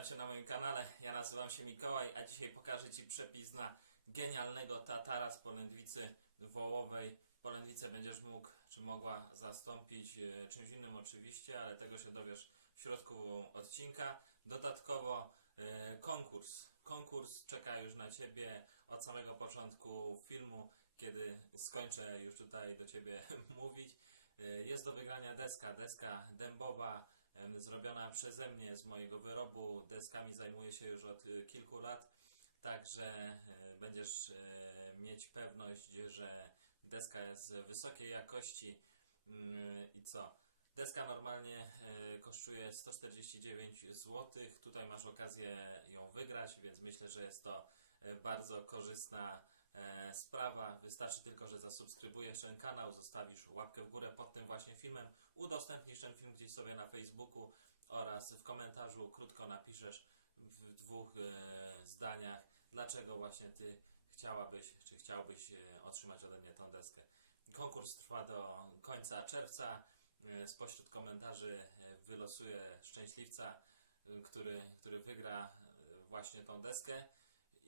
Witam Cię na moim kanale. Ja nazywam się Mikołaj, a dzisiaj pokażę Ci przepis na genialnego tatara z polędwicy wołowej. Polędwicę będziesz mógł, czy mogła zastąpić e, czymś innym oczywiście, ale tego się dowiesz w środku odcinka. Dodatkowo e, konkurs. Konkurs czeka już na Ciebie od samego początku filmu, kiedy skończę już tutaj do Ciebie mówić. E, Jest do wygrania deska, deska dębowa, zrobiona przeze mnie z mojego wyrobu. Deskami zajmuję się już od y, kilku lat, także e, będziesz e, mieć pewność, że deska jest wysokiej jakości Mm, i co? Deska normalnie e, kosztuje 149 zł. Tutaj masz okazję ją wygrać, więc myślę, że jest to bardzo korzystna sprawa. Wystarczy tylko, że zasubskrybujesz ten kanał, zostawisz łapkę w górę pod tym właśnie filmem, udostępnisz ten film gdzieś sobie na Facebooku oraz w komentarzu krótko napiszesz w dwóch e, zdaniach, dlaczego właśnie ty chciałabyś, czy chciałbyś e, otrzymać ode mnie tą deskę. Konkurs trwa do końca czerwca. E, Spośród komentarzy e, wylosuję szczęśliwca, e, który, który wygra e, właśnie tą deskę.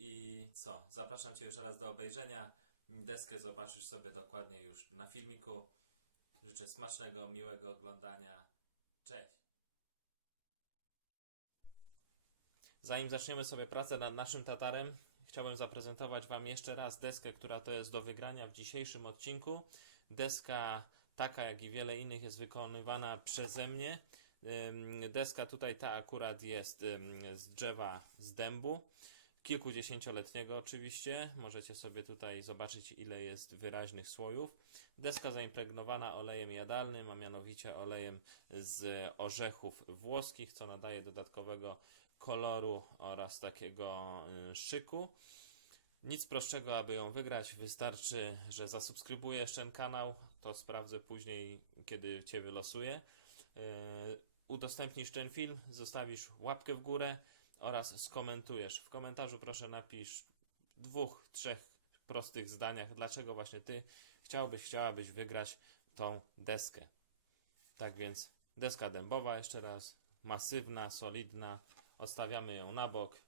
I co? Zapraszam Cię jeszcze raz do obejrzenia. Deskę zobaczysz sobie dokładnie już na filmiku. Życzę smacznego, miłego oglądania. Cześć! Zanim zaczniemy sobie pracę nad naszym tatarem, chciałbym zaprezentować Wam jeszcze raz deskę, która to jest do wygrania w dzisiejszym odcinku. Deska taka, jak i wiele innych jest wykonywana przeze mnie. Deska tutaj ta akurat jest z drzewa z dębu. Kilkudziesięcioletniego oczywiście. Możecie sobie tutaj zobaczyć ile jest wyraźnych słojów. Deska zaimpregnowana olejem jadalnym, a mianowicie olejem z orzechów włoskich, co nadaje dodatkowego koloru oraz takiego y, szyku. Nic prostszego, aby ją wygrać. Wystarczy, że zasubskrybujesz ten kanał. To sprawdzę później, kiedy Cię wylosuję. Y, Udostępnisz ten film, zostawisz łapkę w górę oraz skomentujesz. W komentarzu proszę napisz dwóch, trzech prostych zdaniach, dlaczego właśnie Ty chciałbyś, chciałabyś wygrać tą deskę. Tak więc deska dębowa jeszcze raz, masywna, solidna. Odstawiamy ją na bok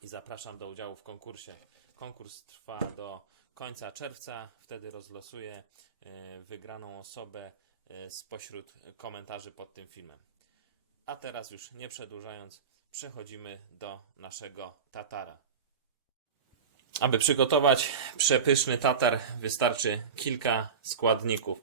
i zapraszam do udziału w konkursie. Konkurs trwa do końca czerwca. Wtedy rozlosuję e, wygraną osobę e, spośród komentarzy pod tym filmem. A teraz już nie przedłużając, przechodzimy do naszego tatara. Aby przygotować przepyszny tatar wystarczy kilka składników.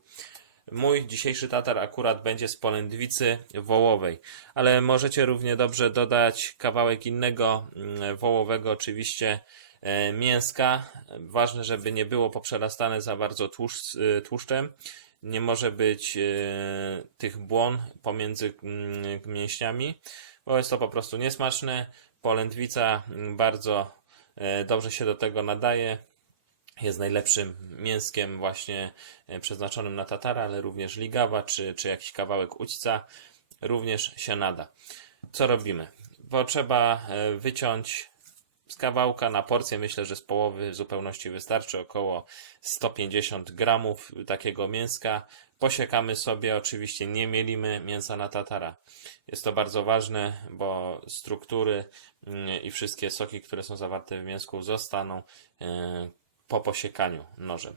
Mój dzisiejszy tatar akurat będzie z polędwicy wołowej, ale możecie równie dobrze dodać kawałek innego mm, wołowego, oczywiście e, mięska. Ważne, żeby nie było poprzerastane za bardzo tłuszcz, e, tłuszczem. Nie może być e, tych błon pomiędzy mm, mięśniami, bo jest to po prostu niesmaczne. Polędwica mm, bardzo e, dobrze się do tego nadaje jest najlepszym mięskiem właśnie e, przeznaczonym na tatara, ale również ligawa czy, czy jakiś kawałek ućca również się nada. Co robimy? Bo trzeba e, wyciąć z kawałka na porcję, myślę, że z połowy zupełności wystarczy około 150 gramów takiego mięska. Posiekamy sobie, oczywiście nie mielimy mięsa na tatara. Jest to bardzo ważne, bo struktury mm, i wszystkie soki, które są zawarte w mięsku zostaną e, po posiekaniu nożem.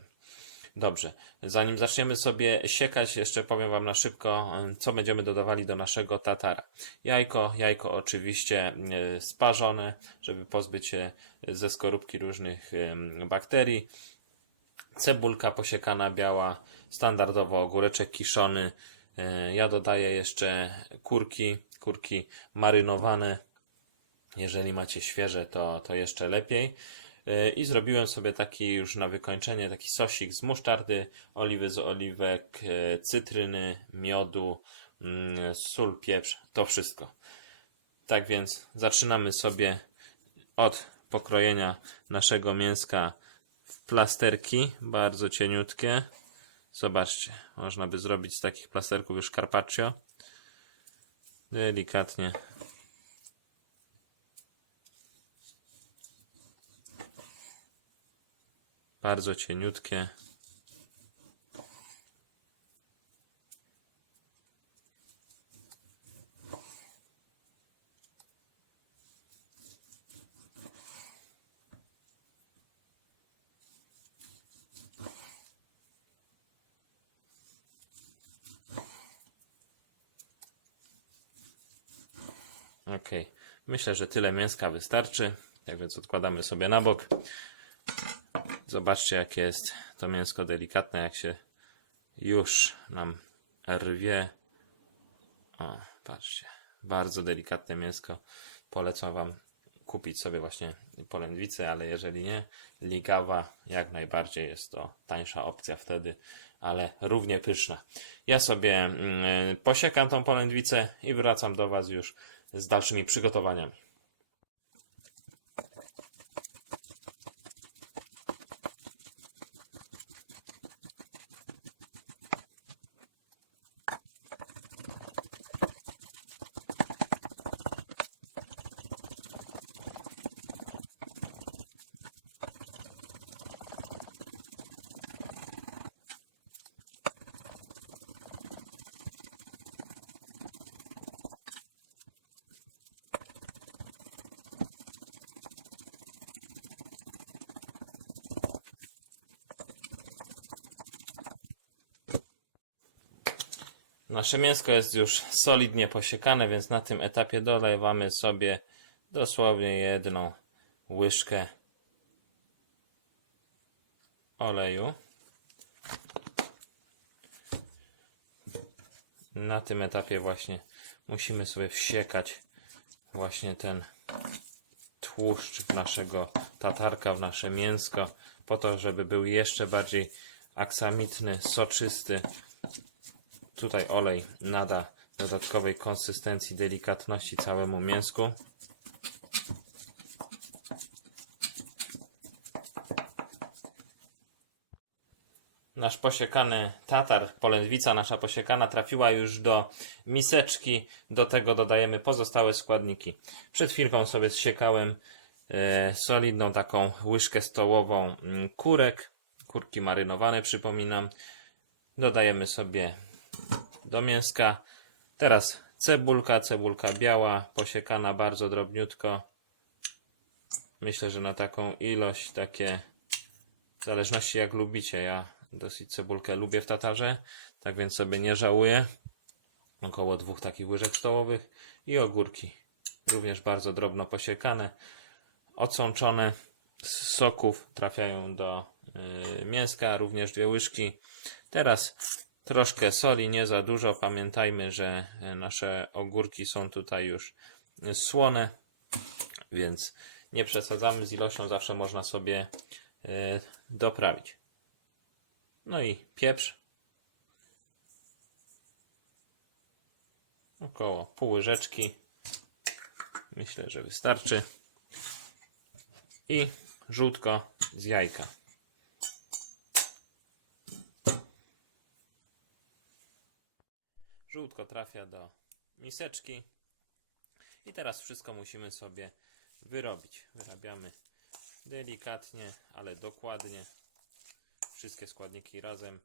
Dobrze, zanim zaczniemy sobie siekać, jeszcze powiem Wam na szybko, e, co będziemy dodawali do naszego tatara. Jajko, jajko oczywiście e, sparzone, żeby pozbyć się ze skorupki różnych bakterii. Cebulka posiekana biała, standardowo ogóreczek kiszony. E, Ja dodaję jeszcze kurki, kurki marynowane. Jeżeli macie świeże, to, to jeszcze lepiej. E, I zrobiłem sobie taki już na wykończenie taki sosik z musztardy, oliwy z oliwek, e, cytryny, miodu, mm, sól, pieprz, to wszystko. Tak więc zaczynamy sobie od pokrojenia naszego mięska plasterki, bardzo cieniutkie. Zobaczcie, można by zrobić z takich plasterków już carpaccio. Delikatnie bardzo cieniutkie. Ok, myślę, że tyle mięska wystarczy. Tak więc odkładamy sobie na bok. Zobaczcie, jakie jest to mięsko delikatne, jak się już nam rwie. O, patrzcie, bardzo delikatne mięsko. Polecam Wam kupić sobie właśnie polędwicę, ale jeżeli nie, ligawa jak najbardziej jest to tańsza opcja wtedy, ale równie pyszna. Ja sobie mm, posiekam tą polędwicę i wracam do Was już z dalszymi przygotowaniami. Nasze mięsko jest już solidnie posiekane, więc na tym etapie dolewamy sobie dosłownie jedną łyżkę oleju. Na tym etapie właśnie musimy sobie wsiekać właśnie ten tłuszcz w naszego tatarka, w nasze mięsko, po to, żeby był jeszcze bardziej aksamitny, soczysty, Tutaj olej nada dodatkowej konsystencji, delikatności całemu mięsku. Nasz posiekany tatar, polędwica nasza posiekana trafiła już do miseczki. Do tego dodajemy pozostałe składniki. Przed chwilką sobie zsiekałem e, solidną taką łyżkę stołową mm, kurek. Kurki marynowane przypominam. Dodajemy sobie do mięska. Teraz cebulka, cebulka biała, posiekana bardzo drobniutko. Myślę, że na taką ilość, takie w zależności jak lubicie. Ja dosyć cebulkę lubię w tatarze, tak więc sobie nie żałuję. Około dwóch takich łyżek stołowych i ogórki. Również bardzo drobno posiekane, odsączone z soków trafiają do y, mięska, również dwie łyżki. Teraz Troszkę soli, nie za dużo. Pamiętajmy, że e, nasze ogórki są tutaj już słone, więc nie przesadzamy z ilością, zawsze można sobie e, doprawić. No i pieprz. Około pół łyżeczki. Myślę, że wystarczy. I żółtko z jajka. Żółtko trafia do miseczki. I teraz wszystko musimy sobie wyrobić. Wyrabiamy delikatnie, ale dokładnie. Wszystkie składniki razem.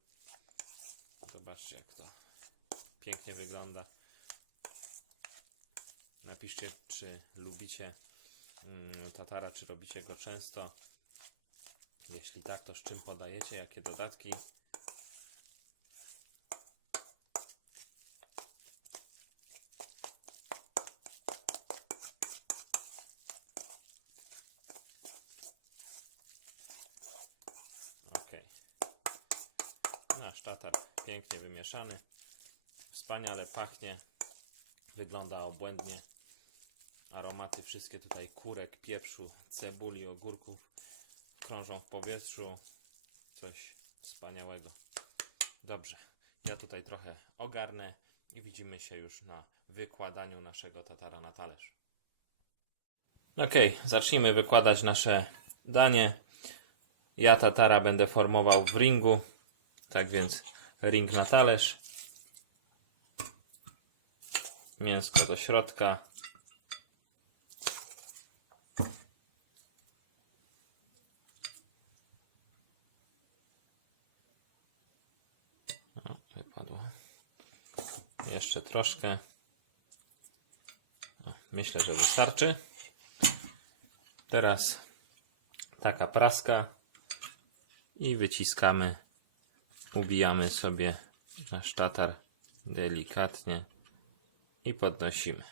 Zobaczcie, jak to pięknie wygląda. Napiszcie, czy lubicie mm, tatara, czy robicie go często. Jeśli tak, to z czym podajecie, jakie dodatki. Ok. Tatar pięknie wymieszany. Wspaniale pachnie. Wygląda obłędnie. Aromaty wszystkie tutaj kurek, pieprzu, cebuli, ogórków krążą w powietrzu. Coś wspaniałego. Dobrze. Ja tutaj trochę ogarnę i widzimy się już na wykładaniu naszego tatara na talerz. Ok, zacznijmy wykładać nasze danie. Ja tatara będę formował w ringu. Tak więc ring na talerz. Mięsko do środka. O, wypadło. Jeszcze troszkę. O, myślę, że wystarczy. Teraz taka praska i wyciskamy, ubijamy sobie nasz tatar delikatnie i podnosimy.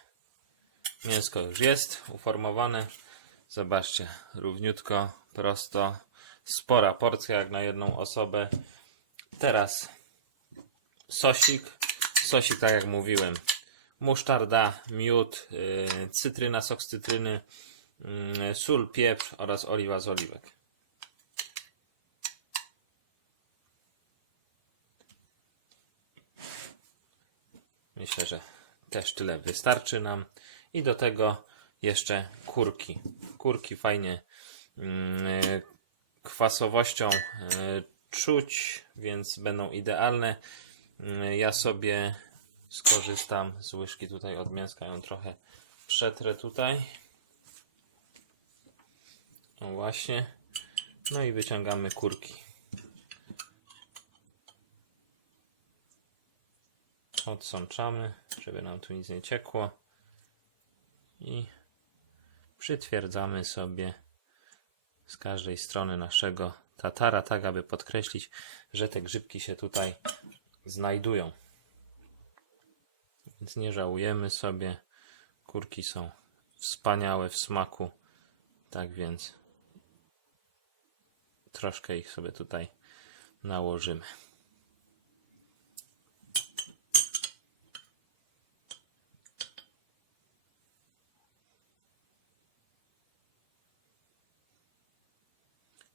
Mięsko już jest uformowane. Zobaczcie, równiutko, prosto. Spora porcja jak na jedną osobę. Teraz sosik. Sosik, tak jak mówiłem. Musztarda, miód, yy, cytryna, sok z cytryny, yy, sól, pieprz oraz oliwa z oliwek. Myślę, że też tyle wystarczy nam. I do tego jeszcze kurki. Kurki fajnie mm, kwasowością y, czuć, więc będą idealne. Mm, Ja sobie skorzystam z łyżki tutaj od mięska, ją trochę przetrę tutaj. O właśnie. No i wyciągamy kurki. Odsączamy, żeby nam tu nic nie ciekło. I przytwierdzamy sobie z każdej strony naszego tatara, tak aby podkreślić, że te grzybki się tutaj znajdują. Więc nie żałujemy sobie. Kurki są wspaniałe w smaku. Tak więc troszkę ich sobie tutaj nałożymy.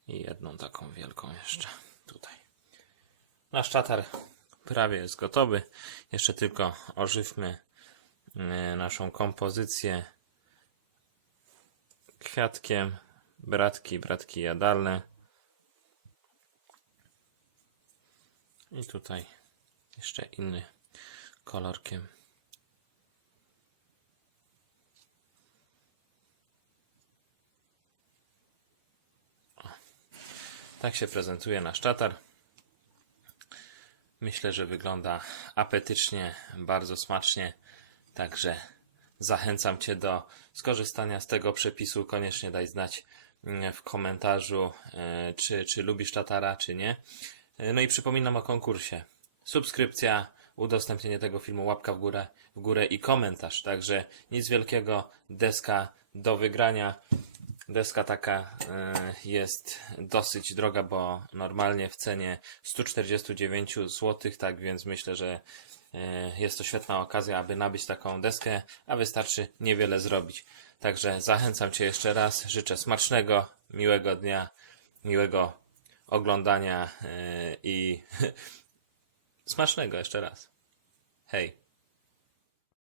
I jedną taką wielką jeszcze tutaj. Nasz czatar prawie jest gotowy. Jeszcze tylko ożywmy e, naszą kompozycję kwiatkiem. Bratki, bratki jadalne. I tutaj jeszcze inny kolorkiem. Tak się prezentuje nasz tatar. Myślę, że wygląda apetycznie, bardzo smacznie. Także zachęcam Cię do skorzystania z tego przepisu. Koniecznie daj znać mm, w komentarzu, e, czy, czy lubisz tatara, czy nie. E, No i przypominam o konkursie. Subskrypcja, udostępnienie tego filmu, łapka w górę, w górę i komentarz. Także nic wielkiego, deska do wygrania. Deska taka e, jest dosyć droga, bo normalnie w cenie 149 zł, tak więc myślę, że e, jest to świetna okazja, aby nabyć taką deskę, a wystarczy niewiele zrobić. Także zachęcam Cię jeszcze raz, życzę smacznego, miłego dnia, miłego oglądania e, i smacznego jeszcze raz. Hej!